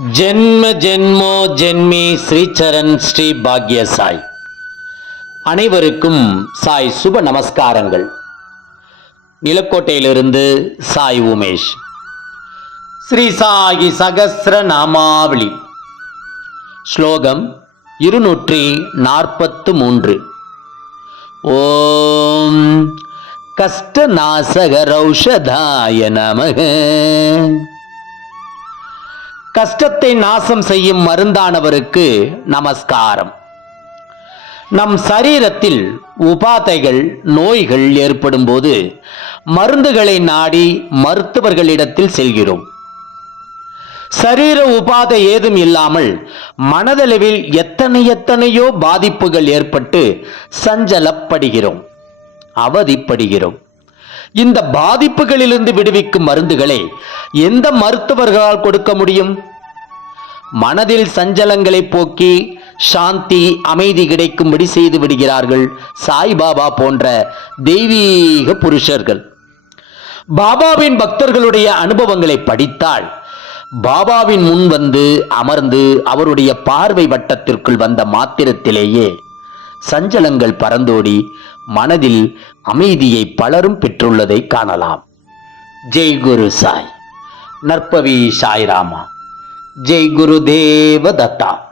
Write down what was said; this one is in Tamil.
ஜென்ம ஜென்மோ ஜென்மி ஸ்ரீச்சரண் ஸ்ரீ பாக்ய சாய் அனைவருக்கும் சாய் சுப நமஸ்காரங்கள். நிலக்கோட்டையிலிருந்து சாய் உமேஷ். ஸ்ரீ சாயி சகசிர நாமாவளி. ஸ்லோகம் இருநூற்றி நாற்பத்து மூன்று. ஓம் கஷ்டநாசகரௌஷதாய நமக. கஷ்டத்தை நாசம் செய்யும் மருந்தானவருக்கு நமஸ்காரம். நம் சரீரத்தில் உபாதைகள் நோய்கள் ஏற்படும் போது மருந்துகளை நாடி மருத்துவர்களிடத்தில் செல்கிறோம். சரீர உபாதை ஏதும் இல்லாமல் மனதளவில் எத்தனை எத்தனையோ பாதிப்புகள் ஏற்பட்டு சஞ்சலப்படுகிறோம் அவதிப்படுகிறோம். இந்த பாதிப்புகளிலிருந்து விடுவிக்கும் மருந்துகளை எந்த மருத்துவர்களால் கொடுக்க முடியும்? மனதில் சஞ்சலங்களை போக்கி சாந்தி அமைதி கிடைக்கும்படி செய்து விடுகிறார்கள் சாய்பாபா போன்ற தெய்வீக புருஷர்கள். பாபாவின் பக்தர்களுடைய அனுபவங்களை படித்தால் பாபாவின் முன் வந்து அமர்ந்து அவருடைய பார்வை வட்டத்திற்குள் வந்த மாத்திரத்திலேயே சஞ்சலங்கள் பறந்தோடி மனதில் அமைதியை பலரும் பெற்றுள்ளதை காணலாம். ஜெய் குரு சாய். நற்பவி சாய்ராமா. ஜெய் குரு தேவ தத்தா.